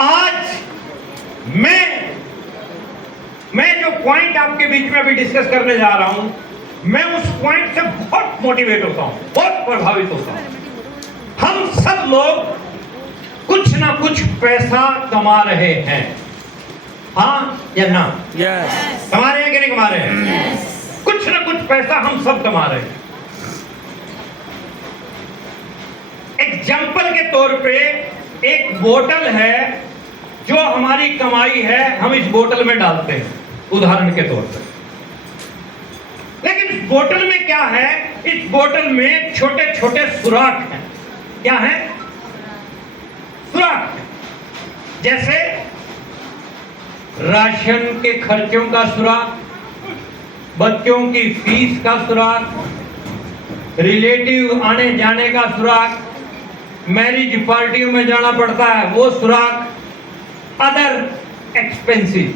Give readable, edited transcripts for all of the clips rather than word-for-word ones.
आज मैं जो पॉइंट आपके बीच में अभी डिस्कस करने जा रहा हूं, मैं उस पॉइंट से बहुत मोटिवेट होता हूं, बहुत प्रभावित होता हूं। हम सब लोग कुछ ना कुछ पैसा कमा रहे हैं, हाँ या ना? यस। कमा रहे हैं कि नहीं कमा रहे हैं? कुछ ना कुछ पैसा हम सब कमा रहे हैं। एग्जाम्पल के तौर पे एक बोतल है जो हमारी कमाई है, हम इस बोतल में डालते हैं उदाहरण के तौर पर। लेकिन इस बोतल में क्या है? इस बोतल में छोटे छोटे सुराख हैं। क्या है? सुराख। जैसे राशन के खर्चों का सुराख, बच्चों की फीस का सुराख, रिलेटिव आने जाने का सुराख, मैरिज पार्टियों में जाना पड़ता है वो सुराख, अदर एक्सपेंसेस।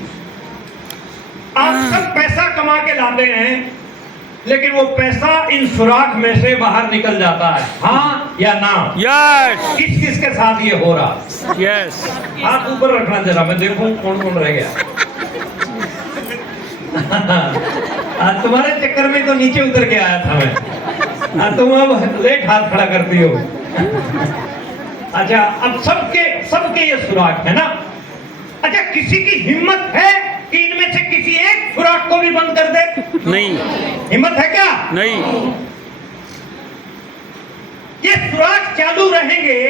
आप सब पैसा कमा के लाते हैं, लेकिन वो पैसा इन सुराख में से बाहर निकल जाता है, हाँ या ना? यस। किस किस के साथ ये हो रहा? यस। हाथ ऊपर रखना जरा, मैं देखूं कौन कौन रह गया। तुम्हारे चक्कर में तो नीचे उतर के आया था मैं, तुम अब लेट हाथ खड़ा करती हो। अच्छा, अब सबके ये सुराख है ना? अच्छा, किसी की हिम्मत है कि इनमें से किसी एक सुराख को भी बंद कर दे? नहीं। हिम्मत है क्या? नहीं। ये सुराख चालू रहेंगे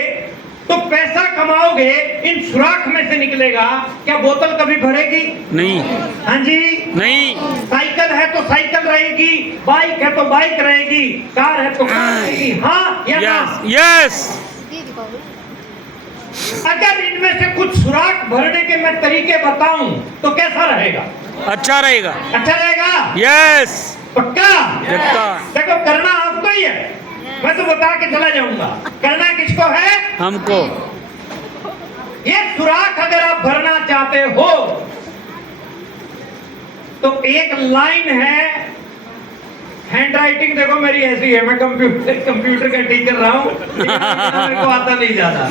तो पैसा कमाओगे, इन सुराख में से निकलेगा। क्या बोतल कभी भरेगी? नहीं। हाँ जी? नहीं। साइकिल है तो साइकिल रहेगी, बाइक है तो बाइक रहेगी, कार है तो कार रहेगी, हाँ या ना? यस। अगर इनमें से कुछ सुराख भरने के मैं तरीके बताऊं तो कैसा रहेगा? अच्छा रहेगा। अच्छा रहेगा? यस। पक्का? पक्का। देखो, करना आपको ही है, मैं तो बता के चला जाऊंगा। करना किसको है? हमको। ये सुराख अगर आप भरना चाहते हो तो एक लाइन है, हैंड राइटिंग देखो मेरी ऐसी है, मैं कंप्यूटर का टीचर रहा हूँ, मेरे को आता नहीं ज्यादा।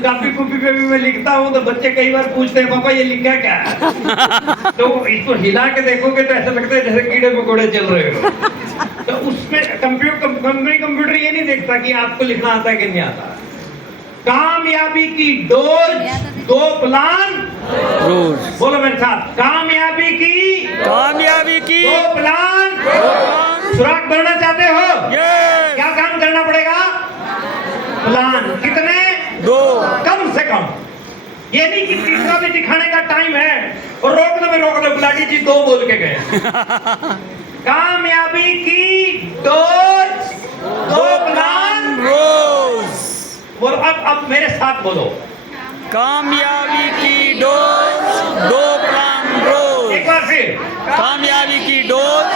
कॉपी कॉपी पे भी मैं लिखता हूँ तो बच्चे कई बार पूछते हैं पापा ये लिखा क्या है? तो इसको हिला के देखोगे तो ऐसा लगता है जैसे कीड़े मकोड़े चल रहे हो। तो उसमें कंप्यूटर ये नहीं देखता कि आपको लिखना आता है कि नहीं आता। कामयाबी की डोज, दो प्लान रोज। बोलो मेरे साथ, कामयाबी की दो प्लान। सुराख भरना चाहते हो? यस। क्या काम करना पड़ेगा? प्लान। कितने? 2, कम से कम। ये नहीं कि तीसरा भी दिखाने का टाइम है और रोक दो गुलाटी जी 2 बोल के गए। कामयाबी की डोज, 2 प्लान रोज। बोलो, अब मेरे साथ बोलो, कामयाबी की डोज, 2 प्लान रोज। एक बार फिर, कामयाबी की डोज,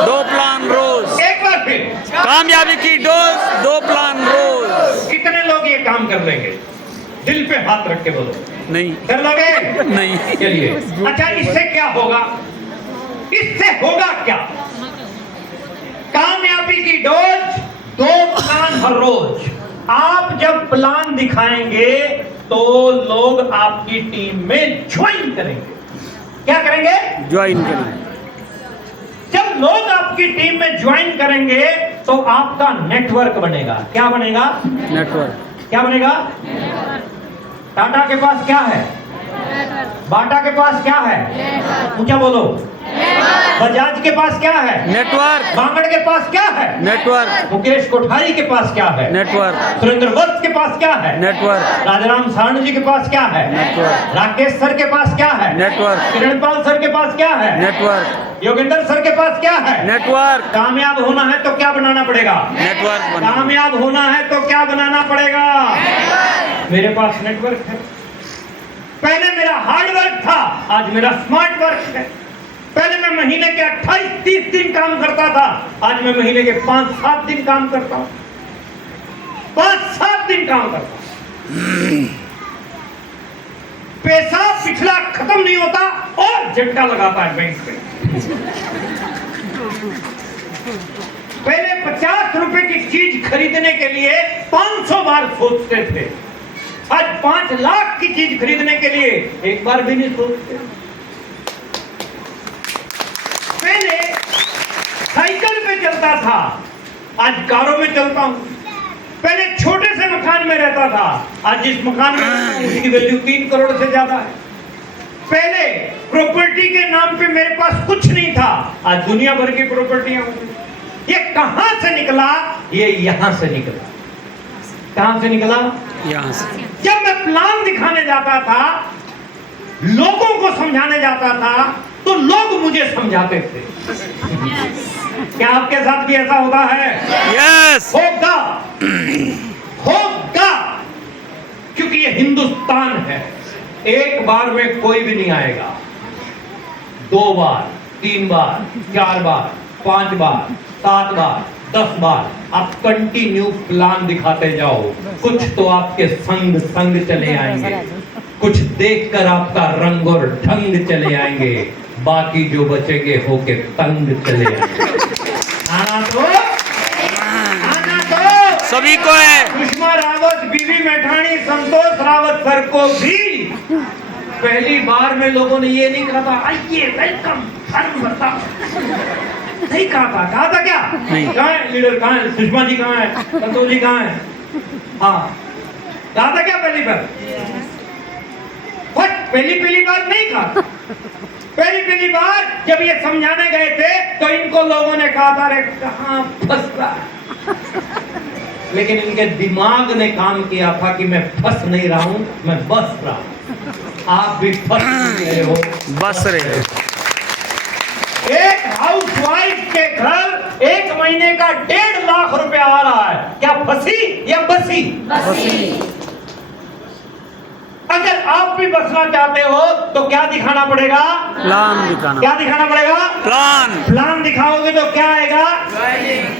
2 प्लान रोज। एक बार फिर, कामयाबी की डोज, 2 प्लान रोज। कितने लोग ये काम कर लेंगे? दिल पे हाथ रख के बोलो। नहीं। कर लोगे? नहीं। चलिए। अच्छा, इससे क्या होगा? इससे होगा क्या? कामयाबी की डोज, 2 प्लान हर रोज। आप जब प्लान दिखाएंगे तो लोग आपकी टीम में ज्वाइन करेंगे। क्या करेंगे? ज्वाइन करेंगे। जब लोग आपकी टीम में ज्वाइन करेंगे तो आपका नेटवर्क बनेगा। क्या बनेगा? नेटवर्क। क्या बनेगा? टाटा के पास क्या है? बाटा के पास क्या है? ऊंचा बोलो। बजाज के पास क्या है? नेटवर्क। बांगड़ के पास क्या है? नेटवर्क। मुकेश कोठारी के पास क्या है? नेटवर्क। सुरेंद्र वत्स के पास क्या है? नेटवर्क। राजाराम सारणी जी के पास क्या है? नेटवर्क। राकेश सर के पास क्या है? नेटवर्क। किरणपाल सर के पास क्या है? नेटवर्क। योगेंद्र सर के पास क्या है? नेटवर्क। कामयाब होना है तो क्या बनाना पड़ेगा? नेटवर्क। कामयाब होना है तो क्या बनाना पड़ेगा? मेरे पास नेटवर्क है। पहले मेरा हार्ड वर्क था, आज मेरा स्मार्ट वर्क है। पहले मैं महीने के 28-30 दिन काम करता था, आज मैं महीने के 5-7 दिन काम करता हूं। 5-7 दिन काम करता हूं। पैसा पिछला खत्म नहीं होता और झटका लगाता है बैंक में। पहले 50 रुपए की चीज खरीदने के लिए 500 बार सोचते थे, आज 5 लाख की चीज खरीदने के लिए एक बार भी नहीं सोचते। पहले साइकिल पे चलता था, आज कारों में चलता हूं। पहले छोटे से मकान में रहता था, आज जिस मकान में रहता हूं उसकी वैल्यू 3 करोड़ से ज्यादा है। पहले प्रॉपर्टी के नाम पे मेरे पास कुछ नहीं था, आज दुनिया भर की प्रॉपर्टियां हो गई। ये कहां से निकला? ये यहां से निकला। कहां से निकला? यहाँ से। जब मैं प्लान दिखाने जाता था, लोगों को समझाने जाता था, तो लोग मुझे समझाते थे। क्या आपके साथ भी ऐसा होता है? यस। होगा, होगा, क्योंकि ये हिंदुस्तान है। एक बार में कोई भी नहीं आएगा, 2 बार, 3 बार, 4 बार, 5 बार, 7 बार, 10 बार आप कंटिन्यू प्लान दिखाते जाओ। कुछ तो आपके संग संग चले आएंगे, कुछ देखकर आपका रंग और ढंग चले आएंगे, बाकी जो बचेंगे होके तंग चले आएंगे। आना तो सभी को है। सुषमा रावत, बीवी मैठाणी, संतोष रावत सर को भी पहली बार में लोगों ने ये नहीं कहा था आइए वेलकम फर्म बताओ, नहीं कहा था क्या? कहाँ है लीडर, कहाँ है सुषमा जी, कहाँ है संतोष जी, कहाँ है? हाँ, कहा था क्या पहली बार? पहली बार नहीं कहा। पहली बार जब ये समझाने गए थे तो इनको लोगों ने कहा था, अरे कहाँ फंस रहा है। लेकिन इनके दिमाग ने काम किया था कि मैं फंस नहीं रहा हूं, मैं बस रहा हूं। आप भी फंस रहे हो, बस रहे हो। एक हाउसवाइफ के घर 1 महीने का 1.5 लाख रुपया आ रहा है, क्या फंसी या बसी? बसी। अगर आप भी बसना चाहते हो तो क्या दिखाना पड़ेगा? प्लान दिखाना। क्या दिखाना पड़ेगा? प्लान दिखाओगे तो क्या आएगा?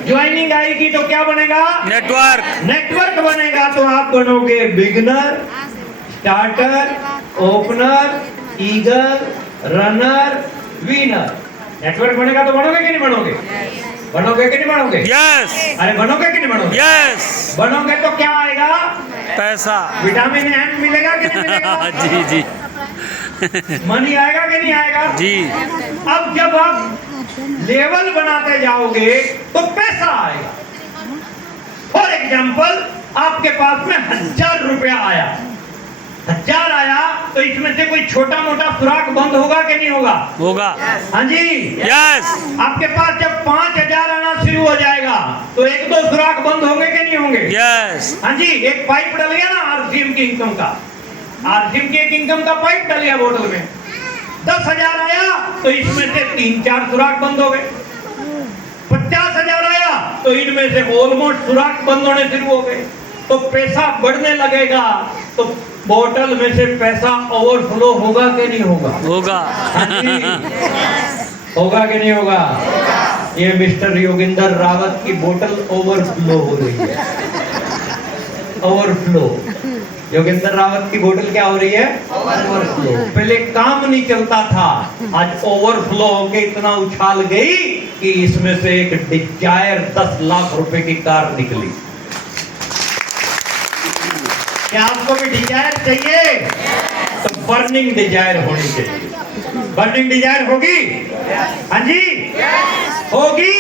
ज्वाइनिंग आएगी तो क्या बनेगा? नेटवर्क बनेगा। तो आप बनोगे beginner, starter, opener, eagle, runner, winner. Network बनेगा तो बनोगे कि नहीं बनोगे? बनोगे कि नहीं बनोगे? यस। अरे बनोगे कि नहीं बनोगे? यस। बनोगे तो क्या आएगा? पैसा, विटामिन एम मिलेगा कि नहीं मिलेगा? जी जी। मनी आएगा कि नहीं आएगा? जी। अब जब आप लेवल बनाते जाओगे तो पैसा आएगा। फॉर एग्जाम्पल, आपके पास में 1000 रुपया आया, 1000 आया तो इसमें से कोई छोटा मोटा सुराख बंद होगा कि नहीं होगा? होगा। हाँ जी, यस। आपके पास जब 5000 आना शुरू हो जाएगा तो 1-2 सुराख बंद होंगे कि नहीं होंगे? यस। हाँ जी, एक पाइप डल गया ना आरसीएम की इनकम का, आरसीएम की एक इनकम का पाइप डल गया बोतल में। 10,000 आया तो इसमें से 3-4 सुराख बंद हो गए। 50,000 आया तो इनमें से ऑलमोस्ट सुराख बंद होने शुरू हो गए। तो पैसा बढ़ने लगेगा तो बोतल में से पैसा ओवरफ्लो होगा कि नहीं होगा? होगा। हाँ जी, होगा कि नहीं होगा? ये मिस्टर योगिंदर रावत की बोतल ओवरफ्लो हो रही है। ओवरफ्लो। योगिंदर रावत की बोतल क्या हो रही है? ओवरफ्लो। पहले काम नहीं चलता था, आज ओवरफ्लो होके इतना उछाल गई कि इसमें से एक डिजायर 10 लाख रुपए की कार निकली। क्या आपको भी डिजायर चाहिए? तो बर्निंग डिजायर होनी चाहिए। बर्निंग डिजायर होगी? हाँ जी, होगी।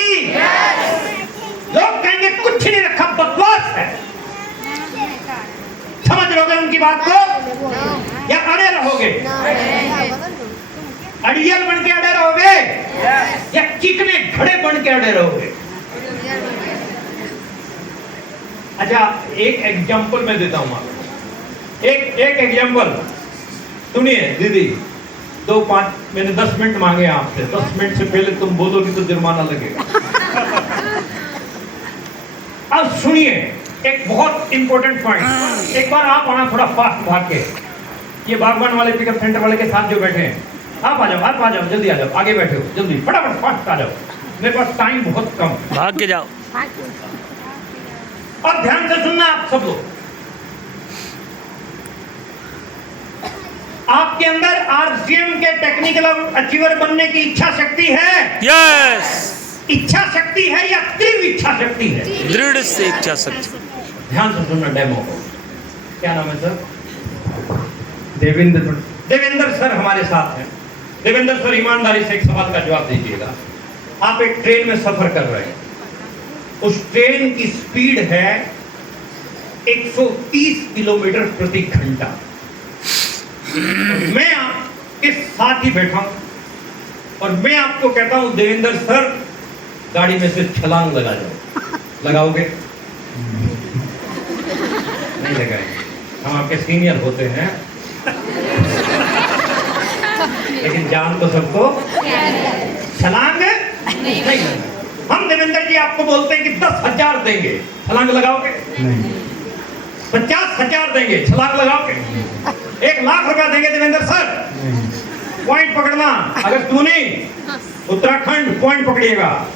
लोग कहेंगे कुछ नहीं रखा, बकवास है। समझ लोगे उनकी बात को या अड़े रहोगे? अड़ियल बन के अड़े रहोगे या चिकने घड़े बन के अड़े रहोगे? अच्छा, एक एग्जांपल मैं देता हूं आपको। एक एग्जांपल सुनिए दीदी। 2-5 मैंने 10 मिनट मांगे आपसे, 10 मिनट से पहले तुम बोलोगे तो जुर्माना लगेगा। अब सुनिए एक बहुत इंपॉर्टेंट पॉइंट। एक बार आप आना थोड़ा फास्ट भाग के, ये बागवान वाले पिकअप सेंटर वाले के साथ जो बैठे हैं, आप आ जाओ, जल्दी आ जाओ, आगे बैठे हो, जल्दी फटाफट फास्ट आ जाओ, मेरे पास टाइम बहुत कम। भाग के जाओ। और ध्यान से सुनना आप सब लोग। आपके अंदर आरसीएम के टेक्निकल अचीवर बनने की इच्छा शक्ति है? यस। इच्छा शक्ति है या तीव्र इच्छा शक्ति है? दृढ़ से इच्छा शक्ति। ध्यान से सुनना डेमो को। क्या नाम है सर? देवेंद्र सर हमारे साथ हैं। देवेंद्र सर, ईमानदारी से एक सवाल का जवाब दीजिएगा। आप एक ट्रेन में सफर कर रहे हैं, उस ट्रेन की स्पीड है 130 किलोमीटर प्रति घंटा। मैं आपके साथ ही बैठा हूं और मैं आपको कहता हूं देवेंद्र सर गाड़ी में से छलांग लगा जाओ, लगाओगे? नहीं लगाएंगे, हम आपके सीनियर होते हैं, लेकिन जान तो सबको छलांग नहीं लगाएंगे। हम देवेंद्र जी आपको बोलते हैं कि 10,000 देंगे, छलांग लगाओगे? 50,000 देंगे, छलांग लगाओगे? 1,00,000 रुपया देंगे देवेंद्र सर, पॉइंट पकड़ना। अगर तूने उत्तराखंड पॉइंट पकड़िएगा।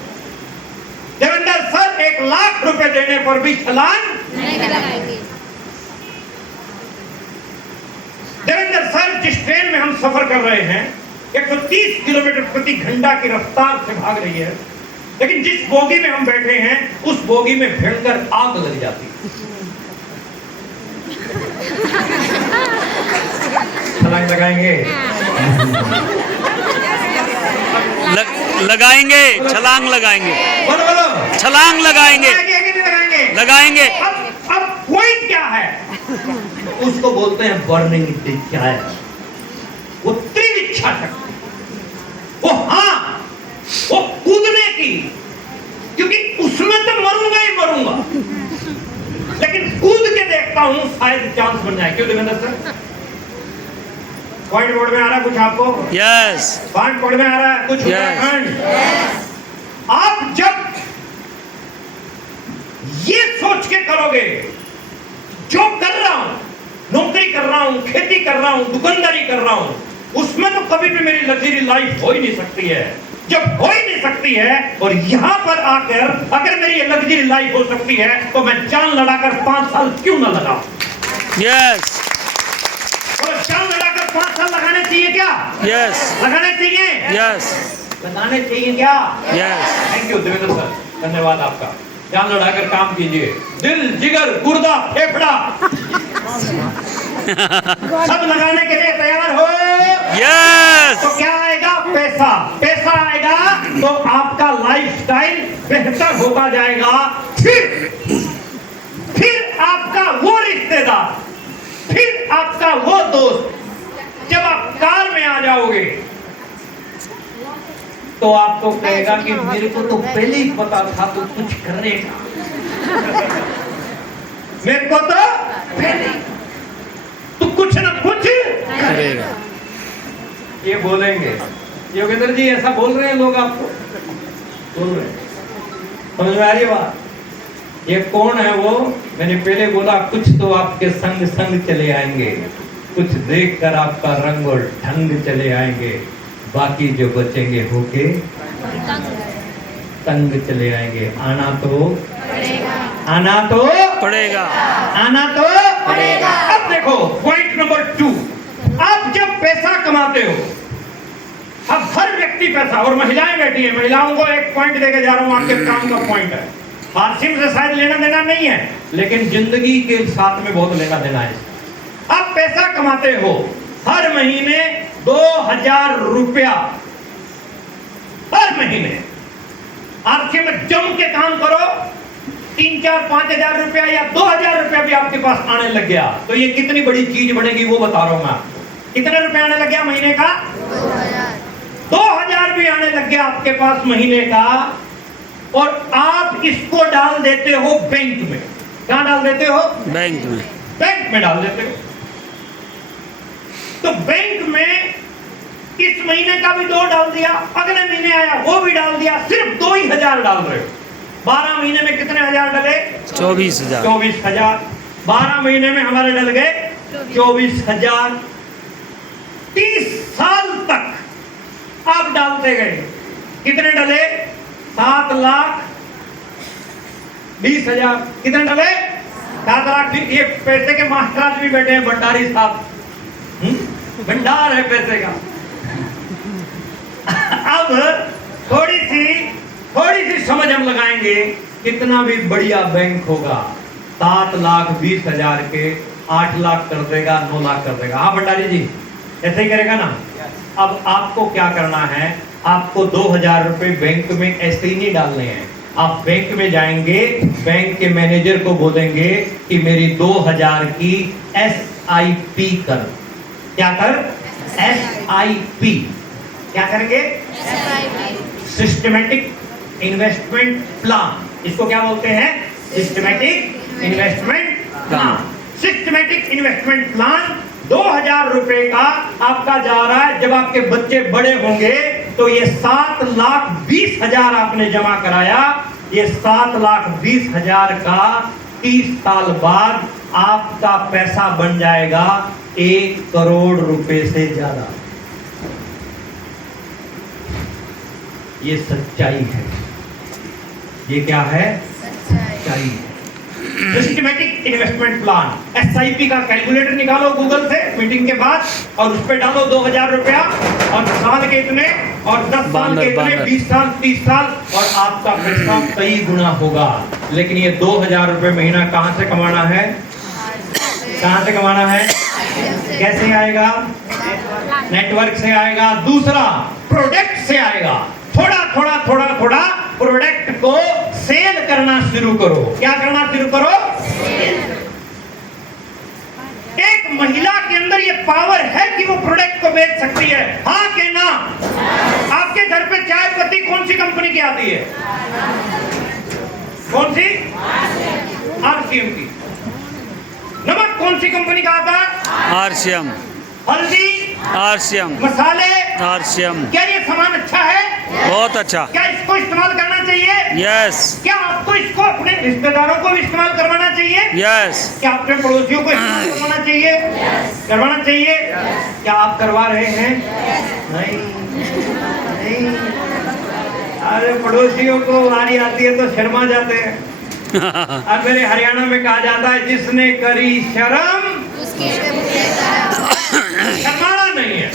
देवेंद्र सर 1,00,000 रुपए देने पर भी छलांग नहीं लगाएंगे। देवेंद्र सर, जिस ट्रेन में हम सफर कर रहे हैं 130 किलोमीटर प्रति घंटा की रफ्तार से भाग रही है, लेकिन जिस बोगी में हम बैठे हैं उस बोगी में भयंकर आग लग जाती है। छलांग लगाएंगे? लगाएंगे, छलांग लगाएंगे, बोलो बोलो, छलांग लगाएंगे, लगाएंगे। अब पॉइंट क्या है? उसको बोलते हैं बर्निंग डिजायर, वो तीव्र इच्छा शक्ति, वो हाँ, वो कूदने की, क्योंकि उसमें तो मरूंगा ही मरूंगा, लेकिन कूद के देखता हूं शायद चांस बन जाए। क्यों देवेंद्र सर? पॉइंट बोर्ड में आ रहा है कुछ आपको? यस। पॉइंट बोर्ड में आ रहा है कुछ? उत्तराखंड। आप जब ये सोच के करोगे, जो कर रहा हूं, नौकरी कर रहा हूं, खेती कर रहा हूं, दुकानदारी कर रहा हूं, उसमें तो कभी भी मेरी लग्जरी लाइफ हो ही नहीं सकती है। जब हो ही नहीं सकती है और यहां पर आकर अगर मेरी लग्जरी लाइफ हो सकती है तो मैं जान लड़ाकर 5 साल क्यों ना लगाऊं? यस। और जान लड़ाकर 5 साल लगाने चाहिए क्या? यस। लगाने चाहिए? यस। लगाने चाहिए क्या? Yes. Thank you Devendra sir, धन्यवाद आपका। जान लड़ाकर काम कीजिए, दिल, जिगर, गुर्दा, फेफड़ा सब लगाने के लिए तैयार हो? यस। तो क्या आएगा? पैसा। पैसा आएगा तो आपका लाइफस्टाइल बेहतर होता जाएगा। फिर आपका वो रिश्तेदार, फिर आपका वो दोस्त, जब आप कार में आ जाओगे तो आपको कहेगा कि मेरे को तो पहले ही पता था तू कुछ करेगा। मेरे को तो पहले तू कुछ ना कुछ करेगा। ये बोलेंगे। योगेंद्र जी ऐसा बोल रहे हैं लोग आपको? बोल रहे हैं। समझ में आ रही है बात? ये कौन है वो? मैंने पहले बोला कुछ तो आपके संग संग चले आएंगे, कुछ देखकर आपका रंग और ढंग चले आएंगे, बाकी जो बचेंगे होके तंग चले आएंगे। आना तो पड़ेगा, आना तो पड़ेगा, आना तो पड़ेगा। अब देखो पॉइंट नंबर 2, आप जब पैसा कमाते हो, अब हर व्यक्ति पैसा, और महिलाएं बैठी है, महिलाओं को एक पॉइंट देके जा रहा हूं, आपके काम का पॉइंट है। फारसी से शायद लेना देना नहीं है, लेकिन जिंदगी के साथ में बहुत लेना देना है। आप पैसा कमाते हो, हर महीने 2,000 रुपया, हर महीने आपके में जम के काम करो, 3, 4, 5,000 रुपया या 2,000 रुपया भी आपके पास आने लग गया तो ये कितनी बड़ी चीज बनेगी वो बता रहा हूं मैं आपको। कितने रुपए आने लग गया महीने का? 2,000 भी आने लग गया आपके पास महीने का, और आप इसको डाल देते हो बैंक में। कहां डाल देते हो? बैंक में। बैंक में डाल देते हो। तो बैंक में इस महीने का भी 2 डाल दिया, अगले महीने आया वो भी डाल दिया, सिर्फ 2 ही हजार डाल रहे हो। 12 महीने में कितने हजार डले? 24,000। 24,000। 12 महीने में हमारे डल गए 24,000। 30 साल तक आप डालते गए, कितने डले? 7,20,000। कितने डले? 7,20,000। ये पैसे के मास्टर भी बैठे हैं, भंडारी साहब, भंडार है पैसे का। अब थोड़ी सी समझ हम लगाएंगे, कितना भी बढ़िया बैंक होगा, 7,20,000 के 8 लाख कर देगा, 9 लाख कर देगा। हाँ भंडारी जी, ऐसे ही करेगा ना। अब आपको क्या करना है, आपको 2000 रुपए बैंक में ऐसे ही नहीं डालने हैं। आप बैंक में जाएंगे, बैंक के मैनेजर को बोलेंगे कि मेरी 2000 की SIP कर। क्या कर? SIP। क्या करेंगे? Systematic investment plan. इसको क्या बोलते हैं? Systematic investment plan. Systematic investment plan 2000 रुपए का आपका जा रहा है। जब आपके बच्चे बड़े होंगे तो ये 7,20,000 आपने जमा कराया, ये 7,20,000 का 30 साल बाद आपका पैसा बन जाएगा 1 करोड़ रुपए से ज्यादा। ये सच्चाई है। ये क्या है? सच्चाई है। सिस्टमेटिक इन्वेस्टमेंट प्लान, SIP का कैलकुलेटर निकालो गूगल से मीटिंग के बाद और उस पे डालो 2000 रुपया और साल के इतने और 10 साल के इतने, 20 साल, 30 साल, और आपका पैसा कई गुना होगा। लेकिन ये 2000 रुपए महीना कहां से कमाना है? कहां से कमाना है? कैसे आएगा? नेटवर्क से आएगा। दूसरा, प्रोडक्ट से आएगा। थोड़ा थोड़ा थोड़ा थोड़ा प्रोडक्ट को सेल करना शुरू करो। क्या करना शुरू करो? एक महिला के अंदर ये पावर है कि वो प्रोडक्ट को बेच सकती है। हाँ के ना? आपके घर पे चाय पत्ती कौन सी कंपनी की आती है? कौन सी? RCM की। नमक कौन सी कंपनी का आता है? RCM। हल्दी? RCM। मसाले? RCM। क्या ये सामान अच्छा है? बहुत अच्छा। क्या इसको इस्तेमाल करना चाहिए? यस। क्या आपको इसको अपने रिश्तेदारों को भी इस्तेमाल करवाना चाहिए? यस। क्या अपने पड़ोसियों को इस्तेमाल करवाना चाहिए? करवाना चाहिए। क्या आप करवा रहे हैं? नहीं नहीं। अरे पड़ोसियों को वारी आती है तो शर्मा जाते हैं। अब मेरे हरियाणा में कहा जाता है जिसने करी शर्म शर्माना नहीं है,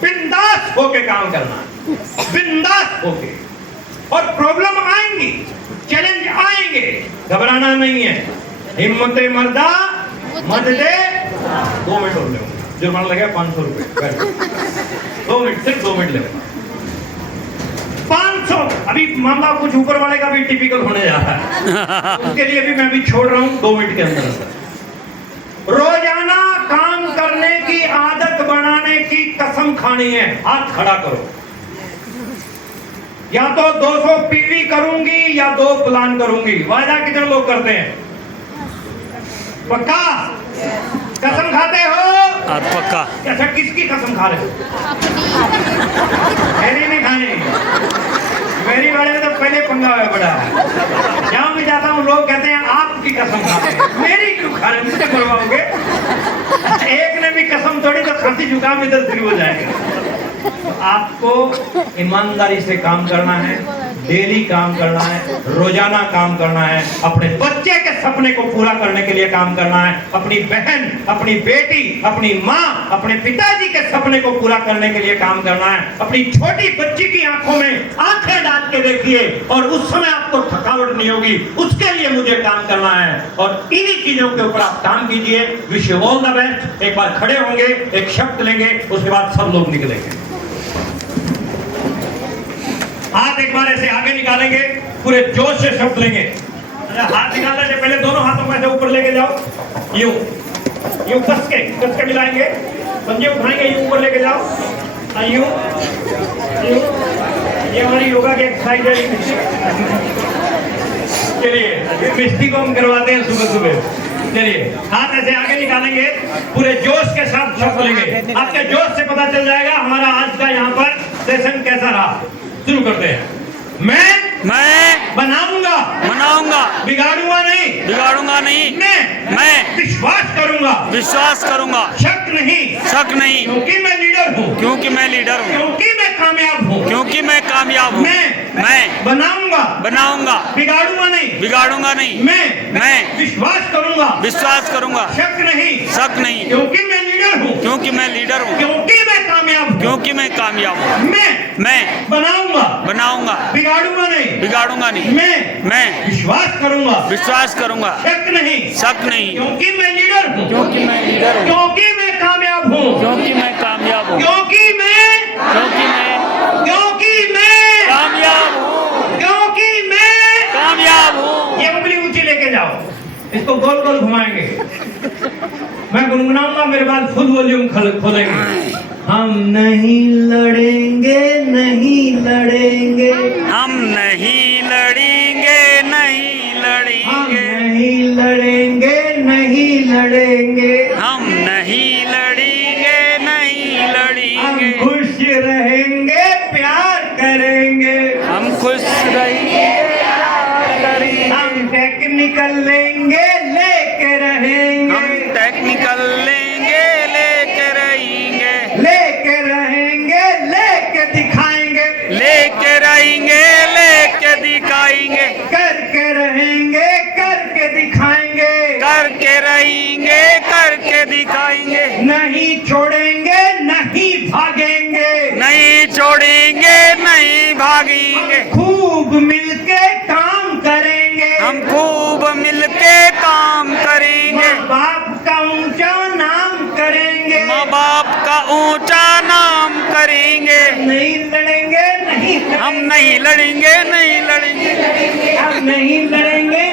बिंदास होके काम करना है, बिंदास होके। और प्रॉब्लम आएंगी, चैलेंज आएंगे, घबराना नहीं है। हिम्मते मर्दा मत दे। 2 मिनट और ले, जुर्माना लगेगा 500 रुपए। 2 मिनट, सिर्फ 2 मिनट ले। 500। अभी मामला कुछ ऊपर वाले का भी टिपिकल होने जा रहा है, उसके लिए भी मैं भी छोड़ रहा हूं 2 मिनट के अंदर। रोजाना काम करने की आदत बनाने की कसम खानी है। हाथ खड़ा करो। या तो 200 PV करूंगी या 2 प्लान करूंगी। वादा कितने लोग करते हैं? पक्का? कसम खाते हो? पक्का। अच्छा, किसकी कसम खा रहे हो? मेरी नहीं खानी। मेरी वाले में तो पहले पंगा हुआ बड़ा है। जहां मैं जाता हूँ लोग कहते हैं आपकी कसम खाते हैं। मेरी क्यों खा रहे? मुझे करवाओगे? एक ने भी कसम तोड़ी तो खांसी जुकाम इधर शुरू हो जाएगा। तो आपको ईमानदारी से काम करना है, डेली काम करना है, रोजाना काम करना है। अपने बच्चे के सपने को पूरा करने के लिए काम करना है। अपनी बहन, अपनी बेटी, अपनी माँ, अपने पिताजी के सपने को पूरा करने के लिए काम करना है। अपनी छोटी बच्ची की आंखों में आंखें डाल के देखिए और उस समय आपको थकावट नहीं होगी। उसके लिए मुझे काम करना है और इन्हीं चीजों के ऊपर आप काम कीजिए। Wish you all the best. एक बार खड़े होंगे, एक शब्द लेंगे, उसके बाद सब लोग निकलेंगे। हाथ एक बार ऐसे आगे निकालेंगे, पूरे जोश से शब्द लेंगे। हाथ निकालने से पहले दोनों हाथों को ऐसे ऊपर लेके जाओ, यूं यूं कस के मिलाएंगे, पंजे उठाएंगे, यूं ऊपर लेके जाओ, यूं यूं। ये हमारी योगा की एक्सरसाइज है। चलिए, मिस्टी को हम करवाते हैं सुबह सुबह। चलिए, हाथ ऐसे आगे निकालेंगे, पूरे जोश के साथ शब्द लेंगे। आपके जोश से पता चल जाएगा हमारा आज का यहाँ पर सेशन कैसा रहा। शुरू करते हैं। मैं बनाऊंगा, बिगाड़ूंगा नहीं, मैं विश्वास करूंगा, शक नहीं, क्योंकि मैं लीडर हूँ, क्योंकि मैं कामयाब हूँ, मैं बनाऊंगा, बिगाड़ूंगा नहीं, मैं विश्वास करूंगा, शक नहीं, क्योंकि मैं लीडर हूँ, क्योंकि मैं लीडर हूँ, क्योंकि मैं कामयाब हूँ, क्योंकि मैं कामयाब हूँ। मैं बनाऊंगा, बिगाड़ूंगा नहीं, बिगाड़ूंगा नहीं। मैं विश्वास करूंगा, शक नहीं, क्योंकि मैं लीडर हूँ, क्योंकि मैं लीडर हूँ, क्योंकि मैं कामयाब हूँ, क्योंकि मैं कामयाब हूँ, क्योंकि मैं कामयाब हूँ, क्योंकि मैं कामयाब हूँ। ये उंगली ऊंची लेके जाओ, इसको गोल गोल घुमाएंगे। मैं गुनगुनाऊंगा, मेरे बाद खुद वॉल्यूम खोलेंगे। हम नहीं लड़ेंगे, नहीं लड़ेंगे, हम नहीं लड़ेंगे, नहीं हम लड़ेंगे, नहीं लड़ेंगे, नहीं लड़ेंगे, हम नहीं लड़ेंगे, नहीं हम लड़ेंगे। खुश रहेंगे, प्यार करेंगे, हम खुश रहेंगे, प्यार करेंगे। हम टेक्निकल लेंगे, लेके रहेंगे, हम टेक्निकल लेंगे, लेके रहेंगे, लेके रहेंगे, लेके दिखाएंगे, लेके रहेंगे, लेके दिखाएंगे, करके रहेंगे, करके दिखाएंगे, करके रहेंगे, करके दिखाएंगे। नहीं छोड़ेंगे, नहीं भागेंगे, नहीं छोड़ेंगे, नहीं भागेंगे। खूब मिलके काम करेंगे, हम खूब मिलके काम करेंगे, माँ बाप का ऊंचा नाम करेंगे, माँ बाप का ऊंचा नाम करेंगे। नहीं लड़ेंगे, नहीं हम नहीं लड़ेंगे, नहीं लड़ेंगे, हम नहीं लड़ेंगे,